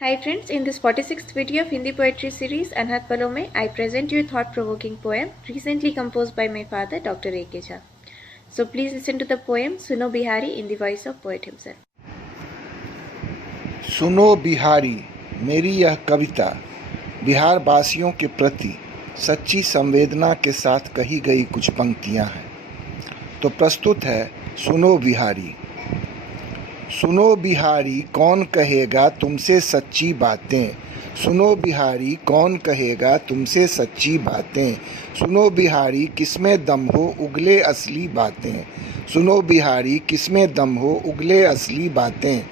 Hi friends, in this 46th video of Hindi poetry series Anhat Palo mein, I present you a thought-provoking poem recently composed by my father Dr. A.K. Jha. So please listen to the poem Suno Bihari in the voice of poet himself. सुनो बिहारी, मेरी यह कविता बिहार वासियों के प्रति सच्ची संवेदना के साथ कही गई कुछ पंक्तियां हैं। तो प्रस्तुत है सुनो बिहारी। सुनो बिहारी, कौन कहेगा तुमसे सच्ची बातें। सुनो बिहारी, कौन कहेगा तुमसे सच्ची बातें। सुनो बिहारी, किसमें दम हो उगले असली बातें। सुनो बिहारी, किसमें दम हो उगले असली बातें।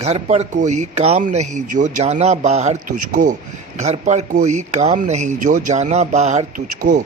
घर पर कोई काम नहीं जो जाना बाहर तुझको। घर पर कोई काम नहीं जो जाना बाहर तुझको।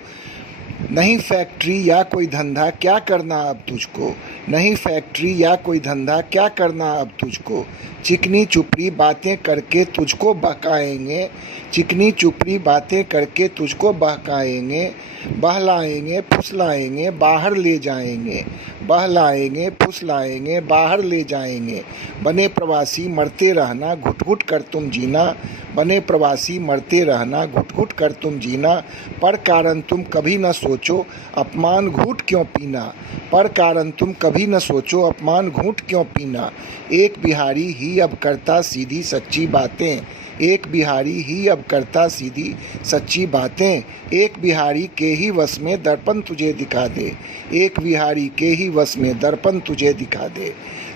नहीं फैक्ट्री या कोई धंधा, क्या करना अब तुझको। नहीं फैक्ट्री या कोई धंधा, क्या करना अब तुझको। चिकनी चुपड़ी बातें करके तुझको बहकाएंगे। चिकनी चुपड़ी बातें करके तुझको बहकाएंगे। बहलाएंगे फुसलाएंगे बाहर ले जाएंगे। बहलाएंगे फुसलाएंगे बाहर ले जाएंगे। बने प्रवासी मरते रहना घुट घुट कर तुम जीना। बने प्रवासी मरते रहना घुट घुट कर तुम जीना। पर कारण तुम कभी न सोचो अपमान घूंट क्यों पीना। पर कारण तुम कभी न सोचो अपमान घूंट क्यों पीना। एक बिहारी ही अब करता सीधी सच्ची बातें। एक बिहारी ही अब करता सीधी सच्ची बातें। एक बिहारी के ही वश में दर्पण तुझे दिखा दे। एक बिहारी के ही वश में दर्पण तुझे दिखा दे।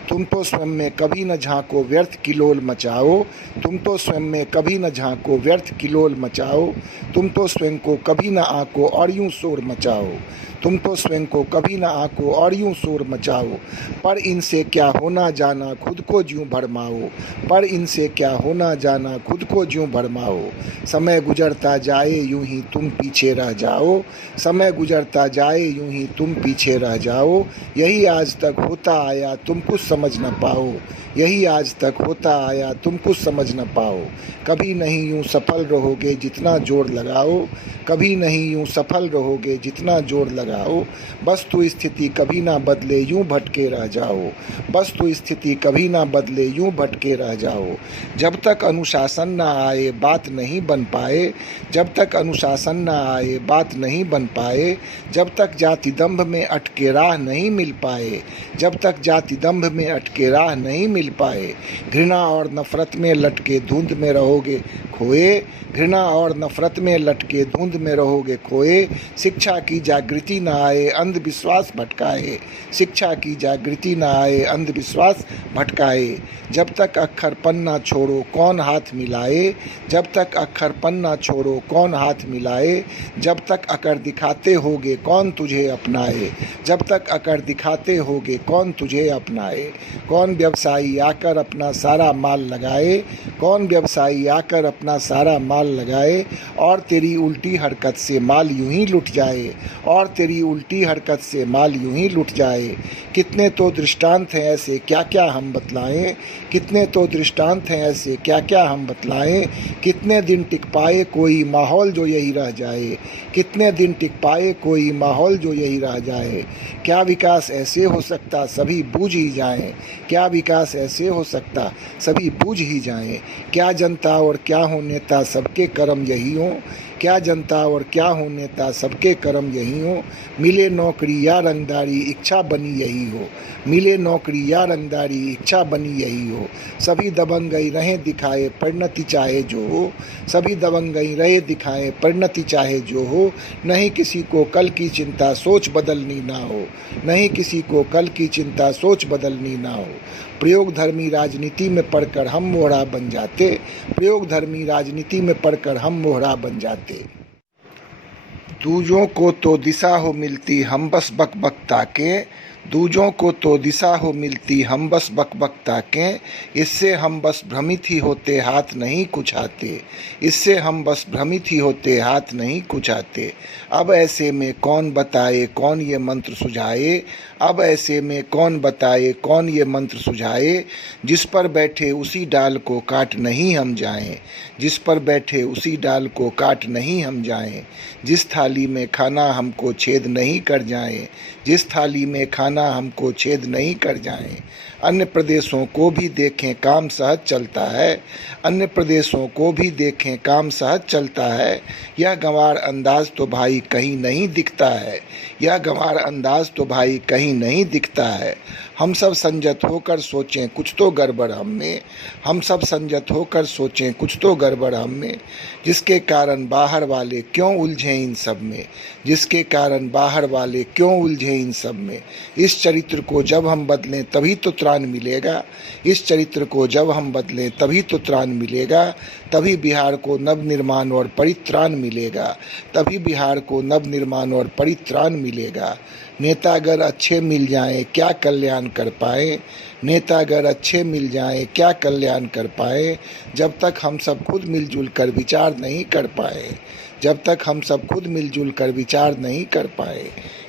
तुम तो स्वयं में कभी न झांको व्यर्थ किलोल मचाओ। तुम तो स्वयं में कभी न झांको व्यर्थ किलोल मचाओ। तुम तो स्वयं को कभी न आंको और यूं शोर मचाओ। तुम तो स्वयं को कभी न आंको और यूं शोर मचाओ। पर इनसे क्या होना जाना खुद को ज्यों भरमाओ। पर इनसे क्या होना जाना खुद को ज्यों भरमाओ। समय गुजरता जाए यूं ही तुम पीछे रह जाओ। समय गुजरता जाए यूं ही तुम पीछे रह जाओ। यही आज तक होता आया तुम कुछ समझ न पाओ। यही आज तक होता आया तुम कुछ समझ न पाओ। कभी नहीं यूं सफल रहोगे जितना जोर लगाओ। कभी नहीं यूं सफल रहोगे जितना जोर लगाओ। बस तो स्थिति कभी ना बदले यूं भटके रह जाओ। बस तो स्थिति कभी ना बदले यूं भटके रह जाओ। जब तक अनुशासन ना आए बात नहीं बन पाए। जब तक अनुशासन ना आए बात नहीं बन पाए। जब तक जाति दंभ में अटके राह नहीं मिल पाए। जब तक जाति दंभ में अटके राह नहीं मिल पाए। घृणा और नफरत में लटके धुंध में रहोगे खोए। घृणा और नफरत में लटके धुंध में रहोगे खोए। शिक्षा की जागृति न आए अंधविश्वास भटकाए। शिक्षा की जागृति न आए अंधविश्वास भटकाए। जब तक अक्षर पन्ना छोड़ो कौन हाथ मिलाए। जब तक अक्षर पन्ना छोड़ो कौन हाथ मिलाए। जब तक अकर दिखाते होगे कौन तुझे अपनाए। जब तक अकर दिखाते होगे कौन तुझे अपनाए। कौन व्यवसायी आकर अपना सारा माल लगाए। कौन व्यवसायी आकर अपना सारा माल लगाए और तेरी उल्टी हरकत से माल यूं ही लुट जाए। और तेरी उल्टी हरकत से माल यूं ही लुट जाए। कितने तो दृष्टांत हैं ऐसे क्या क्या हम बतलाएं। कितने तो दृष्टांत हैं ऐसे क्या क्या हम बतलाएं। कितने दिन टिक पाए कोई माहौल जो यही रह जाए। कितने दिन टिक पाए कोई माहौल जो यही रह जाए। क्या विकास ऐसे हो सकता सभी बूझ ही जाएं। क्या विकास ऐसे हो सकता सभी बूझ ही जाएं। क्या जनता और क्या हो नेता सबके कर्म यही हो। क्या जनता और क्या हो नेता सबके कर्म यही हो। मिले नौकरी या रंगदारी इच्छा बनी यही हो। मिले नौकरी या रंगदारी इच्छा बनी यही हो। सभी दबंगई रहे दिखाए परिणति चाहे जो हो। सभी दबंगई रहे दिखाए परिणति चाहे जो हो। नहीं किसी को कल की चिंता सोच बदलनी ना हो। नहीं किसी को कल की चिंता सोच बदलनी ना हो। प्रयोग धर्मी राजनीति में पढ़कर हम मोहरा बन जाते। प्रयोग धर्मी राजनीति में पढ़कर हम मोहरा बन जाते। दूजों को तो दिशा हो मिलती हम बस बक बकता के। दूजों को तो दिशा हो मिलती हम बस बक बकता के। इससे हम बस भ्रमित ही होते हाथ नहीं कुछ आते। इससे हम बस भ्रमित ही होते हाथ नहीं कुछ आते। अब ऐसे में कौन बताए कौन ये मंत्र सुझाए। अब ऐसे में कौन बताए कौन ये मंत्र सुझाए। जिस पर बैठे उसी डाल को काट नहीं हम जाएं। जिस पर बैठे उसी डाल को काट नहीं हम जाएं। जिस थाली में खाना हमको छेद नहीं कर जाएं। जिस थाली में खाना हमको छेद नहीं कर जाएं। अन्य प्रदेशों को भी देखें काम सहज चलता है, अन्य प्रदेशों को भी देखें काम सहज चलता है। यह गंवार अंदाज तो भाई कहीं नहीं दिखता है, यह गंवार अंदाज तो भाई कहीं नहीं दिखता है। हम सब संयत होकर सोचें कुछ तो गड़बड़ हम में, हम सब संयत होकर सोचें कुछ तो गड़बड़ हम में। जिसके कारण बाहर वाले क्यों उलझे इन सब में, जिसके कारण बाहर वाले क्यों उलझे इन सब में। इस चरित्र को जब हम बदलें तभी तो त्राण मिलेगा, इस चरित्र को जब हम बदलें तभी तो त्राण मिलेगा। तभी बिहार को नव निर्माण और परित्राण मिलेगा, तभी बिहार को नव निर्माण और परित्राण मिलेगा। नेता अगर अच्छे मिल जाएं क्या कल्याण कर पाएं, नेता अगर अच्छे मिल जाएं क्या कल्याण कर पाएं। जब तक हम सब खुद मिलजुल कर विचार नहीं कर पाए, जब तक हम सब खुद मिलजुल कर विचार नहीं कर पाए।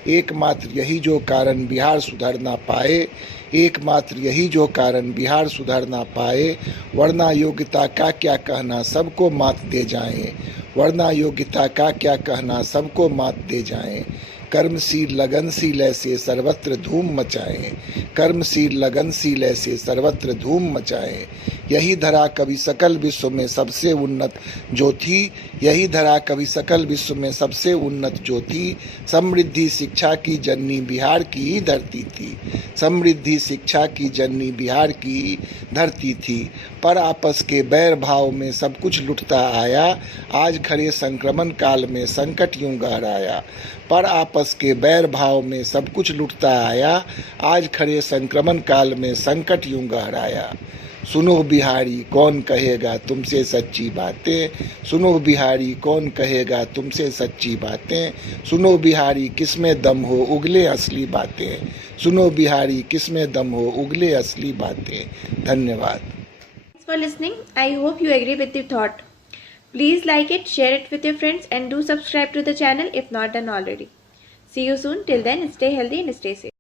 एकमात्र यही जो कारण बिहार सुधर ना पाए, एकमात्र यही जो कारण बिहार सुधर ना पाए। वरना योग्यता का क्या कहना सबको मात दे जाएं, वरना योग्यता का क्या कहना सबको मात दे जाएं। कर्मशील लगनशील ऐसे सर्वत्र धूम मचाएं, कर्मशील लगनशील ऐसे सर्वत्र धूम मचाएं। यही धरा कवि सकल विश्व में सबसे उन्नत जो थी, यही धरा कवि सकल विश्व में सबसे उन्नत जो थी। समृद्धि शिक्षा की जननी बिहार की ही धरती थी, समृद्धि शिक्षा की जननी बिहार की ही धरती थी। पर आपस के बैर भाव में सब कुछ लुटता आया, आज खड़े संक्रमण काल में संकट यूं गहराया। पर आपस के बैर भाव में सब कुछ लुटता आया, आज खड़े संक्रमण काल में संकट यूं गहराया। सुनो बिहारी कौन कहेगा तुमसे सच्ची बातें, सुनो बिहारी कौन कहेगा तुमसे सच्ची बातें। सुनो बिहारी किसमें दम हो उगले असली बातें, सुनो बिहारी किसमें दम हो उगले असली बातें। धन्यवाद। Thanks for listening. I hope you agree with the thought. Please like it, share it with your friends and do subscribe to the channel if not done already. See you soon. Till then, stay healthy and stay safe.